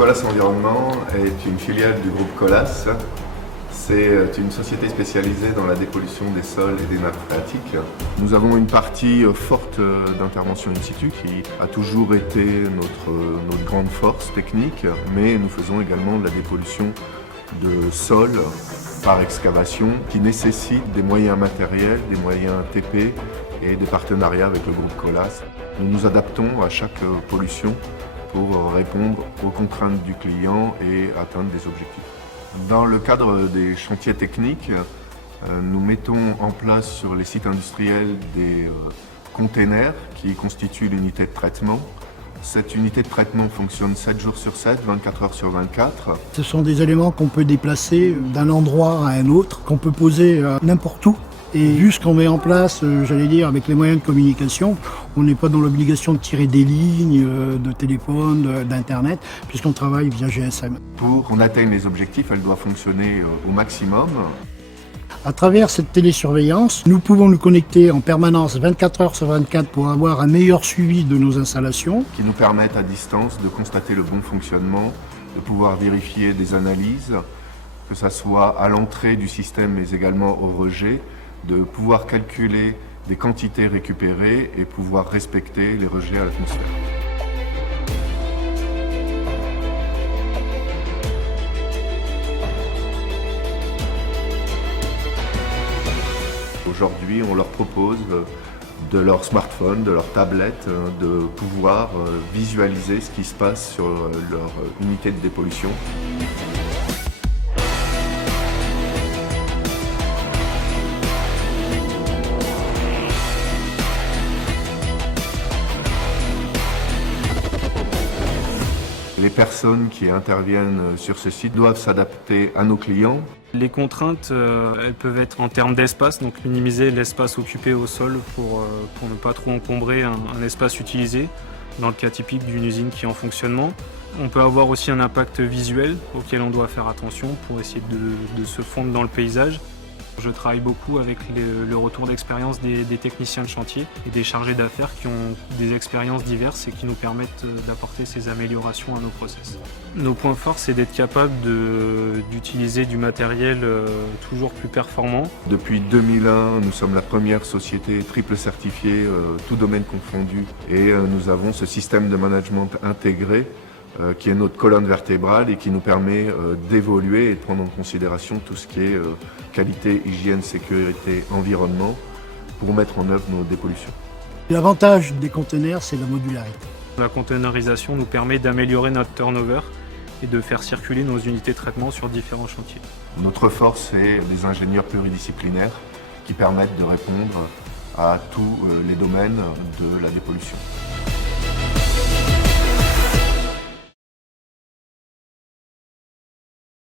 Colas Environnement est une filiale du groupe Colas. C'est une société spécialisée dans la dépollution des sols et des nappes phréatiques. Nous avons une partie forte d'intervention in situ qui a toujours été notre grande force technique, mais nous faisons également de la dépollution de sol par excavation qui nécessite des moyens matériels, des moyens TP et des partenariats avec le groupe Colas. Nous nous adaptons à chaque pollution pour répondre aux contraintes du client et atteindre des objectifs. Dans le cadre des chantiers techniques, nous mettons en place sur les sites industriels des containers qui constituent l'unité de traitement. Cette unité de traitement fonctionne 7 jours sur 7, 24 heures sur 24. Ce sont des éléments qu'on peut déplacer d'un endroit à un autre, qu'on peut poser n'importe où. Et vu ce qu'on met en place, j'allais dire, avec les moyens de communication, on n'est pas dans l'obligation de tirer des lignes de téléphone, d'internet, puisqu'on travaille via GSM. Pour qu'on atteigne les objectifs, elle doit fonctionner au maximum. À travers cette télésurveillance, nous pouvons nous connecter en permanence 24 heures sur 24 pour avoir un meilleur suivi de nos installations. Qui nous permettent à distance de constater le bon fonctionnement, de pouvoir vérifier des analyses, que ce soit à l'entrée du système mais également au rejet, de pouvoir calculer des quantités récupérées et pouvoir respecter les rejets à l'atmosphère. Aujourd'hui, on leur propose de leur smartphone, de leur tablette, de pouvoir visualiser ce qui se passe sur leur unité de dépollution. Les personnes qui interviennent sur ce site doivent s'adapter à nos clients. Les contraintes, elles peuvent être en termes d'espace, donc minimiser l'espace occupé au sol pour ne pas trop encombrer un espace utilisé, dans le cas typique d'une usine qui est en fonctionnement. On peut avoir aussi un impact visuel auquel on doit faire attention pour essayer de se fondre dans le paysage. Je travaille beaucoup avec le retour d'expérience des techniciens de chantier et des chargés d'affaires qui ont des expériences diverses et qui nous permettent d'apporter ces améliorations à nos process. Nos points forts, c'est d'être capable d'utiliser du matériel toujours plus performant. Depuis 2001, nous sommes la première société triple certifiée, tout domaine confondu, et nous avons ce système de management intégré qui est notre colonne vertébrale et qui nous permet d'évoluer et de prendre en considération tout ce qui est qualité, hygiène, sécurité, environnement pour mettre en œuvre nos dépollutions. L'avantage des conteneurs, c'est la modularité. La containerisation nous permet d'améliorer notre turnover et de faire circuler nos unités de traitement sur différents chantiers. Notre force, c'est des ingénieurs pluridisciplinaires qui permettent de répondre à tous les domaines de la dépollution.